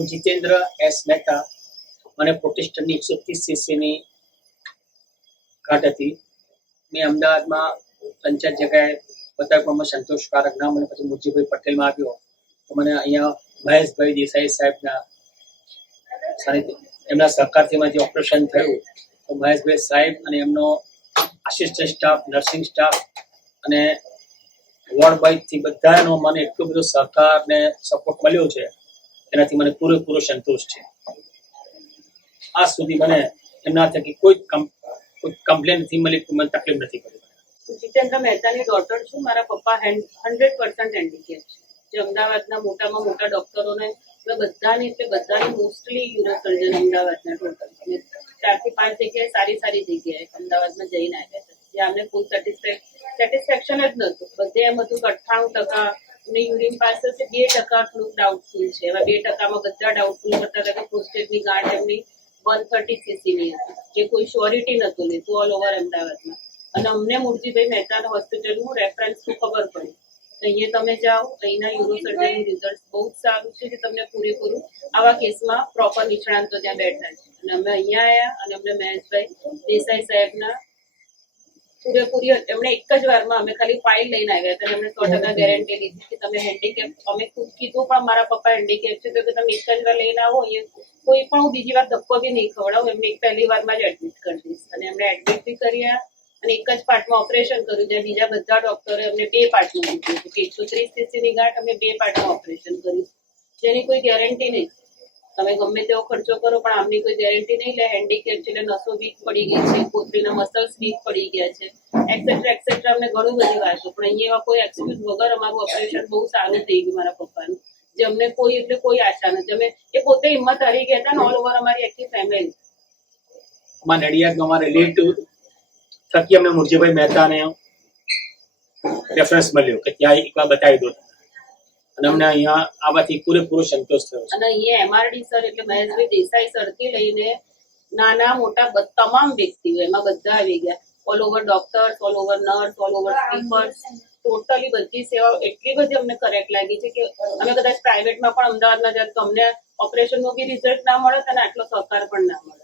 હું જીતેન્દ્ર એસ મહેતા. મને પ્રોટેસ્ટન્ટની 130 સીસીની ઘાટ હતી. મેં અમદાવાદમાં પંચાયત જગ્યાએ બતાવ્યા પણ મને સંતોષકારક ના મને પછી મુરજીભાઈ પટેલમાં આવ્યો તો મને અહીંયા મહેશભાઈ દેસાઈ સાહેબના સાનિધ્ય એમના સહકારથી જે ઓપરેશન થયું તો મહેશભાઈ સાહેબ અને એમનો આસિસ્ટન્ટ સ્ટાફ, નર્સિંગ સ્ટાફ અને વોર્ડ બોયથી બધાનો મને એટલો બધો સહકાર અને સપોર્ટ મળ્યો છે એનાથી મને પૂરેપૂરો સંતોષ છે. આજ સુધી મને એમના થકી કોઈ કમ્પ્લેન નથી મળી, કોઈ મને તકલીફ નથી પડી. હું જીતેન્દ્ર મહેતાની ડોટર છું. મારા પપ્પા 100% હેન્ડીકેપ છે. જે અમદાવાદના મોટામાં મોટા ડોક્ટરોને બધાની મોસ્ટલી યુરોસર્જન અમદાવાદના ટોટલ 4 થી 5 જગ્યાએ સારી જગ્યાએ અમદાવાદમાં જઈને આવ્યા છે. જે અમને ફૂલ સેટિસ્ફેક્શન જ નહોતું. બધે એમ હતું કે 98% અને યુરિન પાસે છે 2% થોડુંક ડાઉટફુલ છે. એવા 2%માં બધા ડાઉટફુલ કરતા હતા કે પ્રોસ્ટેટની ગાંઠ એમની 130 સીસીની હતી, જે કોઈ શ્યોરિટી નહોતું લેતું ઓલ ઓવર અમદાવાદમાં. અને અમને મુરજીભાઈ મહેતાના હોસ્પિટલનું રેફરન્સ ખબર પડી. અહીંયા તમે જાઓ, અહીંના યુરોસર્જનનું રિઝલ્ટ બહુ જ સારું છે, જે તમને પૂરેપૂરું આવા કેસમાં પ્રોપર નિષ્ણાંતો ત્યાં બેઠા છે. અને અમે અહીંયા આવ્યા અને અમને મહેશભાઈ દેસાઈ સાહેબના પૂરેપૂરી એમણે એક જ વારમાં અમે ખાલી ફાઇલ લઈને આવ્યા હતા. એમણે 100% ગેરંટી લીધી કે તમે હેન્ડીકેપ, અમે ખુદ કીધું પણ મારા પપ્પા હેન્ડીકેપ છે તો કે તમે એક જ વાર લઈને આવો, અહીંયા કોઈ પણ હું બીજી વાર ધક્કો બી નહીં ખવડાવું, એમને પહેલી વારમાં જ એડમિટ કરી દઈશ. અને એમણે એડમિટ બી કર્યા અને એક જ પાર્ટમાં ઓપરેશન કર્યું. જ્યાં બીજા બધા ડોક્ટરે અમને 2 પાર્ટમાં મૂક્યું હતું કે 130 સીસીની ગાંઠ અમે 2 પાર્ટમાં ઓપરેશન કર્યું, જેની કોઈ ગેરંટી નહીં. તમે ગમે તેવો ખર્ચો કરો પણ આમની કોઈ ગેરંટી નહીં. એટલે હેન્ડીકેપ છે એટલે નસો વીક પડી ગઈ છે, કોથળીના મસલ્સ વીક પડી ગયા છે, એક્સેટ્રા અમને ઘણું બધી વાતો. પણ અહીંયા એવા કોઈ એક્સક્યુઝ વગર અમારું ઓપરેશન બહુ સારું થઈ ગયું મારા પપ્પાનું, જે અમને કોઈ આશા નથી. અમે એ પોતે હિંમત હારી ગયા હતા ને ઓલ ઓવર અમારી આખી ફેમિલી. અમારા નડિયાદમાં અમારે રિલેટિવ થકી અમને મુરજીભાઈ મહેતાને રેફરન્સ મળ્યો કે ત્યાં એકવાર બતાવી દો અને અમને અહીંયા આવવાથી પૂરેપૂરો સંતોષ થયો છે. અને અહીંયા MRD સર એટલે મહેશભાઈ દેસાઈ સરથી લઈને નાના મોટા તમામ વ્યક્તિઓ એમાં બધા આવી ગયા. All over doctors, all over nurse, all over sleepers, totally બધી સેવાઓ એટલી બધી અમને કરેક્ટ લાગી છે કે અમે કદાચ પ્રાઇવેટમાં પણ અમદાવાદમાં જાય તો અમને ઓપરેશનનું બી રિઝલ્ટ ના મળે અને આટલો સહકાર પણ ના મળે.